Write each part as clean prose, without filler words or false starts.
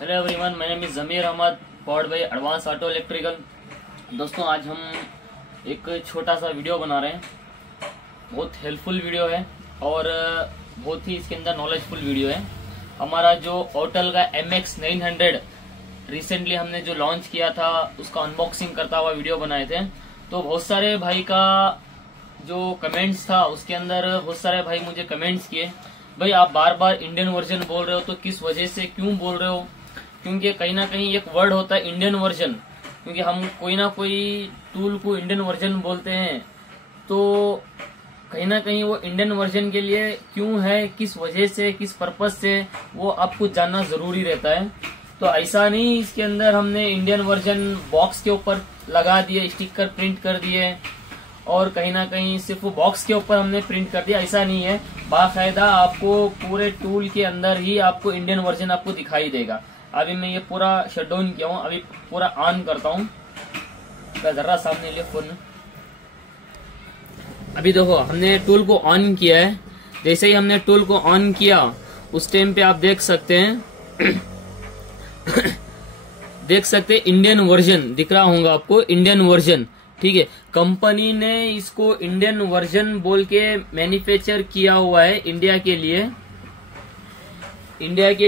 Hello everyone, my name is Zameer Ahmed, powered by advance auto electrical. दोस्तों, आज हम एक छोटा सा वीडियो बना रहे हैं। बहुत हेल्पफुल वीडियो है और बहुत ही इसके अंदर नॉलेजफुल वीडियो है। हमारा जो ओटल का MX900 रिसेंटली हमने जो लॉन्च किया था, उसका अनबॉक्सिंग करता हुआ वीडियो बनाए थे। तो बहुत सारे भाई का जो कमेंट्स था, उसके अंदर बहुत सारे भाई मुझे कमेंट्स किए, भाई आप बार बार इंडियन वर्जन बोल रहे हो, तो किस वजह से क्यों बोल रहे हो? क्योंकि कहीं ना कहीं एक वर्ड होता है इंडियन वर्जन, क्योंकि हम कोई ना कोई टूल को इंडियन वर्जन बोलते हैं, तो कहीं ना कहीं वो इंडियन वर्जन के लिए क्यों है, किस वजह से, किस पर्पज से, वो आपको जानना जरूरी रहता है। तो ऐसा नहीं इसके अंदर हमने इंडियन वर्जन बॉक्स के ऊपर लगा दिए, स्टिकर प्रिंट कर दिए और कहीं ना कहीं सिर्फ बॉक्स के ऊपर हमने प्रिंट कर दिया, ऐसा नहीं है। बाकायदा आपको पूरे टूल के अंदर ही आपको इंडियन वर्जन आपको दिखाई देगा। अभी मैं ये पूरा शट डाउन किया हूँ, अभी पूरा ऑन करता हूँ। जरा सामने लिए फोन। अभी देखो, हमने टूल को ऑन किया है। जैसे ही हमने टूल को ऑन किया, उस टाइम पे आप देख सकते हैं देख सकते हैं इंडियन वर्जन दिख रहा होगा आपको, इंडियन वर्जन। ठीक है, कंपनी ने इसको इंडियन वर्जन बोल के मैन्युफैक्चर किया हुआ है इंडिया के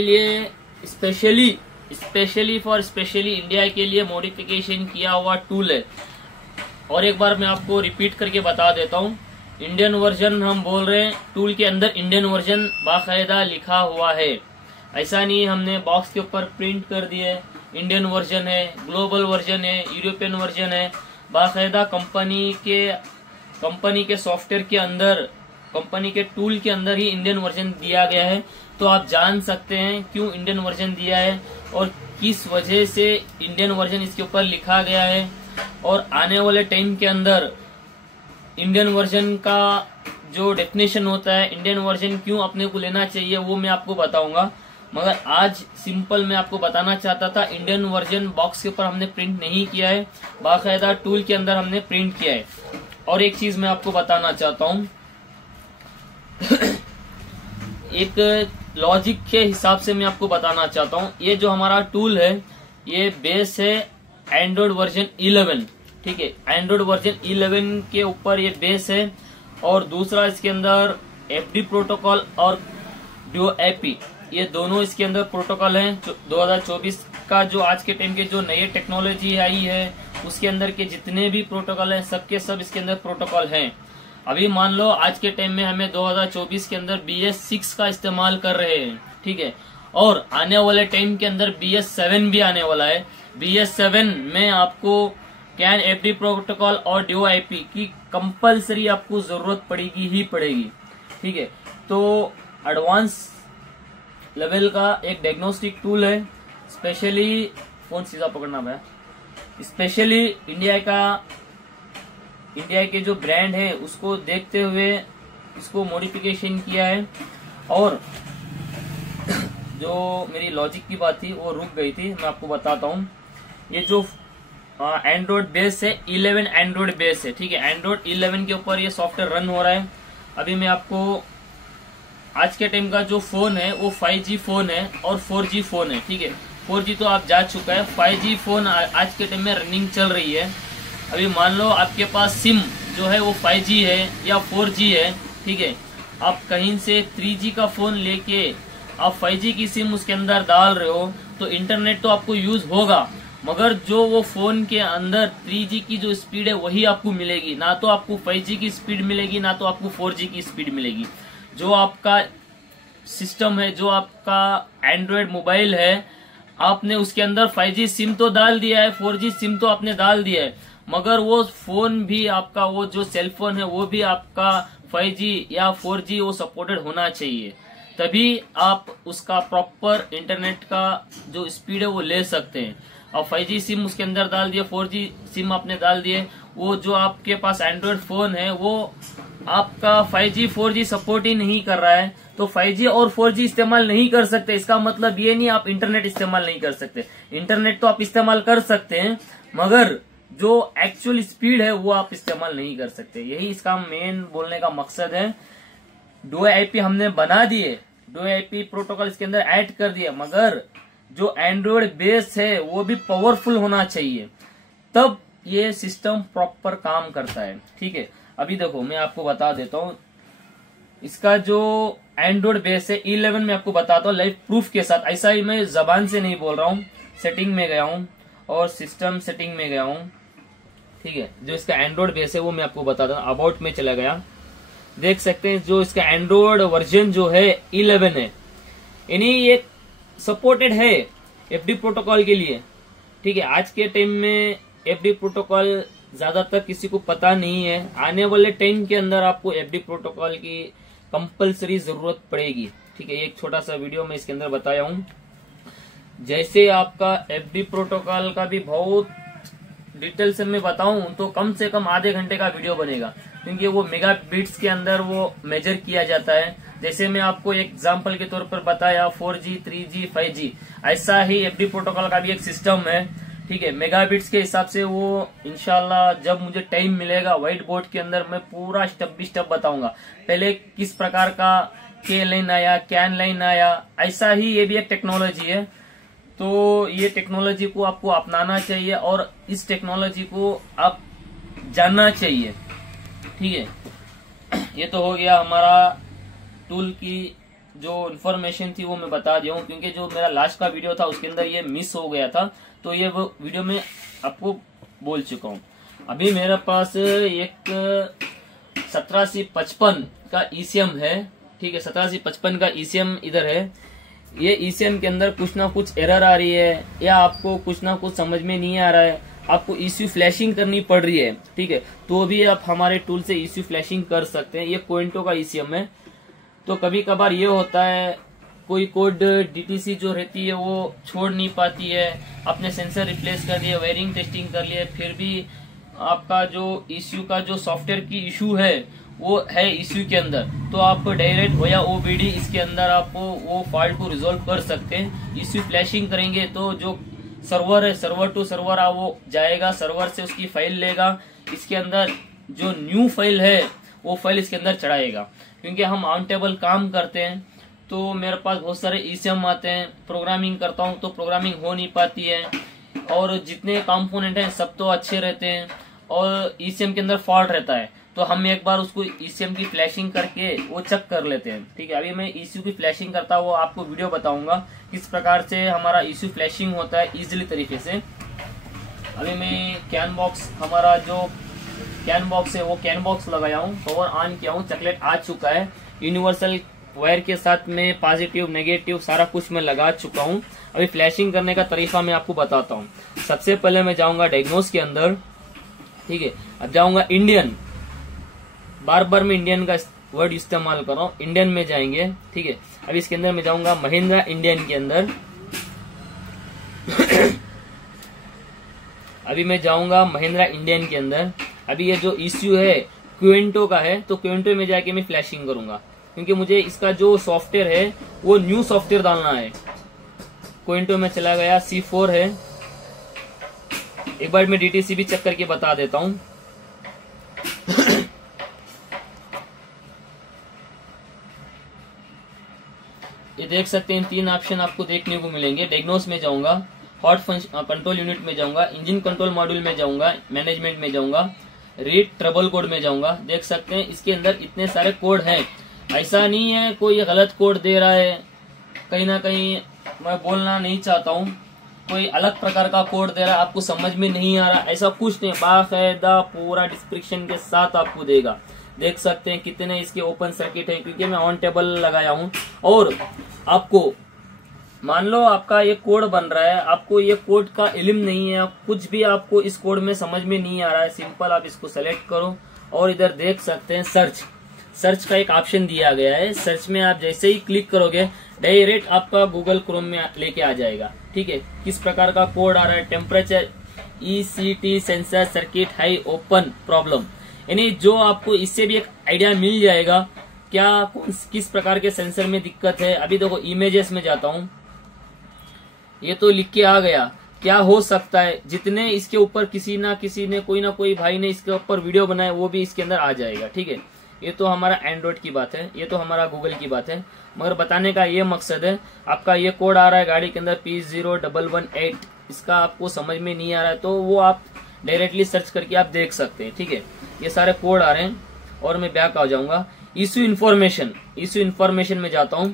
लिए, स्पेशली इंडिया के लिए मॉडिफिकेशन किया हुआ टूल है। और एक बार मैं आपको रिपीट करके बता देता हूँ, इंडियन वर्जन हम बोल रहे हैं, टूल के अंदर इंडियन वर्जन बाकायदा लिखा हुआ है। ऐसा नहीं हमने बॉक्स के ऊपर प्रिंट कर दिए इंडियन वर्जन है, ग्लोबल वर्जन है, यूरोपियन वर्जन है। बाकायदा कंपनी के सॉफ्टवेयर के अंदर, कंपनी के टूल के अंदर ही इंडियन वर्जन दिया गया है। तो आप जान सकते हैं क्यों इंडियन वर्जन दिया है और किस वजह से इंडियन वर्जन इसके ऊपर लिखा गया है। और आने वाले टाइम के अंदर इंडियन वर्जन का जो डेफिनेशन होता है, इंडियन वर्जन क्यों अपने को लेना चाहिए, वो मैं आपको बताऊंगा। मगर आज सिंपल मैं आपको बताना चाहता था, इंडियन वर्जन बॉक्स के ऊपर हमने प्रिंट नहीं किया है, बाकायदा टूल के अंदर हमने प्रिंट किया है। और एक चीज मैं आपको बताना चाहता हूँ एक लॉजिक के हिसाब से मैं आपको बताना चाहता हूँ। ये जो हमारा टूल है, ये बेस है एंड्रॉइड वर्जन 11। ठीक है, एंड्रॉइड वर्जन 11 के ऊपर ये बेस है। और दूसरा इसके अंदर FD प्रोटोकॉल और डुओ एपी, ये दोनों इसके अंदर प्रोटोकॉल हैं। 2024 का जो आज के टाइम के जो नई टेक्नोलॉजी आई है, उसके अंदर के जितने भी प्रोटोकॉल हैं, सबके सब इसके अंदर प्रोटोकॉल हैं। अभी मान लो आज के टाइम में हमें 2024 के अंदर BS6 का इस्तेमाल कर रहे हैं। ठीक है, और आने वाले टाइम के अंदर BS7 भी आने वाला है। BS7 में आपको कैन FD प्रोटोकॉल और डुओ IP की कंपलसरी आपको जरूरत पड़ेगी ही पड़ेगी। ठीक है, तो एडवांस लेवल का एक डायग्नोस्टिक टूल है। स्पेशली फोन सीधा पकड़ना है, स्पेशली इंडिया के जो ब्रांड है उसको देखते हुए इसको मॉडिफिकेशन किया है। और जो मेरी लॉजिक की बात थी वो रुक गई थी, मैं आपको बताता हूँ। ये जो एंड्रॉइड बेस है, 11 एंड्रॉइड बेस है। ठीक है, एंड्रॉइड 11 के ऊपर ये सॉफ्टवेयर रन हो रहा है। अभी मैं आपको, आज के टाइम का जो फोन है वो 5G फोन है और 4G फोन है। ठीक है, 4G तो आप जा चुका है, 5G फोन आज के टाइम में रनिंग चल रही है। अभी मान लो आपके पास सिम जो है वो 5G है या 4G है। ठीक है, आप कहीं से 3G का फोन लेके आप 5G की सिम उसके अंदर डाल रहे हो, तो इंटरनेट तो आपको यूज होगा, मगर जो वो फोन के अंदर 3G की जो स्पीड है वही आपको मिलेगी। ना तो आपको 5G की स्पीड मिलेगी, ना तो आपको 4G की स्पीड मिलेगी। जो आपका सिस्टम है, जो आपका एंड्रॉयड मोबाइल है, आपने उसके अंदर 5G सिम तो डाल दिया है, 4G सिम तो आपने डाल दिया है, मगर वो फोन भी आपका, वो जो सेलफोन है वो भी आपका 5G या 4G वो सपोर्टेड होना चाहिए, तभी आप उसका प्रॉपर इंटरनेट का जो स्पीड है वो ले सकते हैं। अब 5G सिम उसके अंदर डाल दिए, 4G सिम आपने डाल दिए, वो जो आपके पास एंड्रॉयड फोन है वो आपका 5G 4G सपोर्ट ही नहीं कर रहा है, तो 5G और 4G इस्तेमाल नहीं कर सकते। इसका मतलब ये नहीं आप इंटरनेट इस्तेमाल नहीं कर सकते, इंटरनेट तो आप इस्तेमाल कर सकते हैं, मगर जो एक्चुअल स्पीड है वो आप इस्तेमाल नहीं कर सकते। यही इसका मेन बोलने का मकसद है। डुओ IP हमने बना दिए, डुओ IP प्रोटोकॉल इसके अंदर ऐड कर दिया, मगर जो एंड्रॉयड बेस है वो भी पावरफुल होना चाहिए, तब ये सिस्टम प्रॉपर काम करता है। ठीक है, अभी देखो मैं आपको बता देता हूँ, इसका जो एंड्रॉयड बेस है E11 में आपको बताता हूँ लाइव प्रूफ के साथ। ऐसा ही मैं जबान से नहीं बोल रहा हूँ, सेटिंग में गया हूँ और सिस्टम सेटिंग में गया हूँ। ठीक है, जो इसका एंड्रॉयड बेस है वो मैं आपको बताता हूँ। अबाउट में चला गया, देख सकते हैं जो इसका एंड्रॉयड वर्जन जो है E11 है, यानी ये सपोर्टेड है FD प्रोटोकॉल के लिए। ठीक है, आज के टाइम में FD प्रोटोकॉल ज्यादातर किसी को पता नहीं है, आने वाले टाइम के अंदर आपको FD प्रोटोकॉल की कंपलसरी जरूरत पड़ेगी। ठीक है, एक छोटा सा वीडियो में इसके अंदर बताया हूँ। जैसे आपका FD प्रोटोकॉल का भी बहुत डिटेल से मैं बताऊं तो कम से कम आधे घंटे का वीडियो बनेगा, क्योंकि वो मेगा बिट्स के अंदर वो मेजर किया जाता है। जैसे मैं आपको एक एग्जांपल के तौर पर बताया 4G, 3G, 5G, ऐसा ही FD प्रोटोकॉल का भी एक सिस्टम है। ठीक है, मेगाबिट्स के हिसाब से वो इंशाल्लाह जब मुझे टाइम मिलेगा व्हाइट बोर्ड के अंदर मैं पूरा स्टेप बाय स्टेप बताऊंगा। पहले किस प्रकार का के लाइन आया, कैन लाइन आया, ऐसा ही ये भी एक टेक्नोलॉजी है। तो ये टेक्नोलॉजी को आपको अपनाना चाहिए और इस टेक्नोलॉजी को आप जानना चाहिए। ठीक है, ये तो हो गया हमारा टूल की जो इन्फॉर्मेशन थी वो मैं बता दिया हूँ, क्योंकि जो मेरा लास्ट का वीडियो था उसके अंदर ये मिस हो गया था, तो ये वो वीडियो में आपको बोल चुका हूँ। अभी मेरे पास एक 17C55 का ECM है। ठीक है, 17C55 का ECM इधर है। ये ECM के अंदर कुछ ना कुछ एरर आ रही है या आपको कुछ ना कुछ समझ में नहीं आ रहा है, आपको ECU फ्लैशिंग करनी पड़ रही है। ठीक है, तो भी आप हमारे टूल से ECU फ्लैशिंग कर सकते हैं। ये कोइंटो का ECM है। तो कभी कभार ये होता है कोई कोड DTC जो रहती है वो छोड़ नहीं पाती है, आपने सेंसर रिप्लेस कर दिया, वायरिंग टेस्टिंग कर लिया, फिर भी आपका जो ECU का जो सॉफ्टवेयर की इशू है वो है ECU के अंदर, तो आप डायरेक्ट या OBD इसके अंदर आप वो फॉल्ट को रिजोल्व कर सकते हैं। ECU फ्लैशिंग करेंगे तो जो सर्वर है, सर्वर टू सर्वर वो जाएगा, सर्वर से उसकी फाइल लेगा, इसके अंदर जो न्यू फाइल है वो फाइल इसके अंदर चढ़ाएगा। क्योंकि हम ऑन टेबल काम करते हैं तो मेरे पास बहुत सारे ECM आते हैं, प्रोग्रामिंग करता हूं तो प्रोग्रामिंग हो नहीं पाती है, और जितने कंपोनेंट हैं सब तो अच्छे रहते हैं और ECM के अंदर फॉल्ट रहता है, तो हम एक बार उसको ECM की फ्लैशिंग करके वो चेक कर लेते हैं। ठीक है, अभी मैं ECU की फ्लैशिंग करता हूँ, वो आपको वीडियो बताऊंगा किस प्रकार से हमारा ECU फ्लैशिंग होता है इजिली तरीके से। अभी मैं कैन बॉक्स, हमारा जो कैन बॉक्स है वो कैन बॉक्स लगाया हूँ, पावर ऑन किया हूँ, चॉकलेट आ चुका है, यूनिवर्सल वायर के साथ में पॉजिटिव नेगेटिव सारा कुछ मैं लगा चुका हूँ। अभी फ्लैशिंग करने का तरीका मैं आपको बताता हूँ। सबसे पहले मैं जाऊंगा डायग्नोस के अंदर। ठीक है, अब जाऊंगा इंडियन, बार बार मैं इंडियन का वर्ड इस्तेमाल कर रहा हूँ, इंडियन में जाएंगे। ठीक है, अभी इसके अंदर मैं जाऊंगा महिंद्रा इंडियन के अंदर। अभी मैं जाऊंगा महिंद्रा इंडियन के अंदर। अभी ये जो ECU है क्वेंटो का है, तो क्वेंटो में जाके मैं फ्लैशिंग करूंगा, क्योंकि मुझे इसका जो सॉफ्टवेयर है वो न्यू सॉफ्टवेयर डालना है। क्वेंटो में चला गया, C4 है। एक बार मैं DTC भी चेक करके बता देता हूं। ये देख सकते हैं 3 ऑप्शन आपको देखने को मिलेंगे। डायग्नोस में जाऊंगा, हॉट कंट्रोल यूनिट में जाऊंगा, इंजन कंट्रोल मॉड्यूल में जाऊंगा, मैनेजमेंट में जाऊंगा, रीड ट्रबल कोड में जाऊंगा। देख सकते हैं इसके अंदर इतने सारे कोड हैं, ऐसा नहीं है कोई गलत कोड दे रहा है, कहीं ना कहीं मैं बोलना नहीं चाहता हूँ कोई अलग प्रकार का कोड दे रहा है, आपको समझ में नहीं आ रहा, ऐसा कुछ नहीं, बाकायदा पूरा डिस्क्रिप्शन के साथ आपको देगा। देख सकते हैं कितने इसके ओपन सर्किट है, क्योंकि मैं ऑन टेबल लगाया हूँ। और आपको मान लो आपका ये कोड बन रहा है, आपको ये कोड का इल्म नहीं है, कुछ भी आपको इस कोड में समझ में नहीं आ रहा है, सिंपल आप इसको सेलेक्ट करो और इधर देख सकते हैं सर्च का एक ऑप्शन दिया गया है। सर्च में आप जैसे ही क्लिक करोगे डायरेक्ट आपका गूगल क्रोम में लेके आ जाएगा। ठीक है, किस प्रकार का कोड आ रहा है, temperature ECT sensor circuit high open problem, यानी जो आपको इससे भी एक आइडिया मिल जाएगा क्या किस प्रकार के सेंसर में दिक्कत है। अभी देखो इमेजेस में जाता हूँ, ये तो लिख के आ गया क्या हो सकता है, जितने इसके ऊपर किसी ना किसी ने कोई ना कोई भाई ने इसके ऊपर वीडियो बनाए वो भी इसके अंदर आ जाएगा। ठीक है, ये तो हमारा एंड्रॉइड की बात है, ये तो हमारा गूगल की बात है। मगर बताने का ये मकसद है, आपका ये कोड आ रहा है गाड़ी के अंदर P0118, इसका आपको समझ में नहीं आ रहा है तो वो आप डायरेक्टली सर्च करके आप देख सकते हैं। ठीक है, ये सारे कोड आ रहे हैं और मैं बैक आ जाऊंगा। इश्यू इन्फॉर्मेशन में जाता हूं।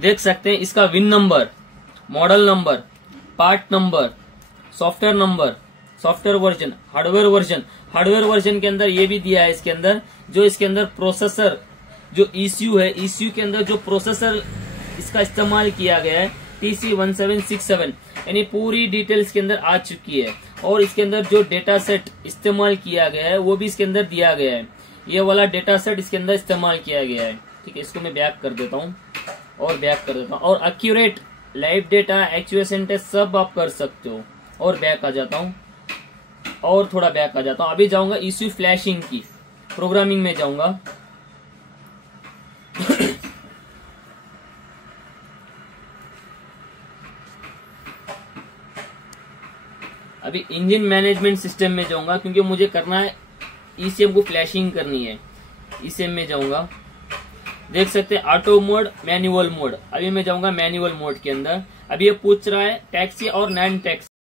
देख सकते हैं इसका win number, model number, part number, software version, hardware version के अंदर ये भी दिया है इसके अंदर, जो इसके अंदर प्रोसेसर जो ईसीयू है, ईसीयू के अंदर जो प्रोसेसर इसका इस्तेमाल किया गया है TC1767, यानी पूरी डिटेल्स के अंदर आ चुकी है। और इसके अंदर जो डेटा सेट इस्तेमाल किया गया है वो भी इसके अंदर दिया गया है, ये वाला डेटा सेट इसके अंदर इस्तेमाल किया गया है। ठीक है, इसको मैं बैक कर देता हूँ और एक्यूरेट लाइव डेटा, एक्चुएस टेस्ट सब आप कर सकते हो। और बैक आ जाता हूँ और थोड़ा बैक आ जाता हूँ। अभी जाऊंगा इश्यू फ्लैशिंग की प्रोग्रामिंग में जाऊंगा। अभी इंजन मैनेजमेंट सिस्टम में जाऊंगा क्योंकि मुझे करना है, ईसीएम को फ्लैशिंग करनी है। ईसीएम में जाऊंगा, देख सकते हैं ऑटो मोड, मैनुअल मोड। अभी मैं जाऊंगा मैनुअल मोड के अंदर। अभी ये पूछ रहा है टैक्सी और नॉन टैक्सी।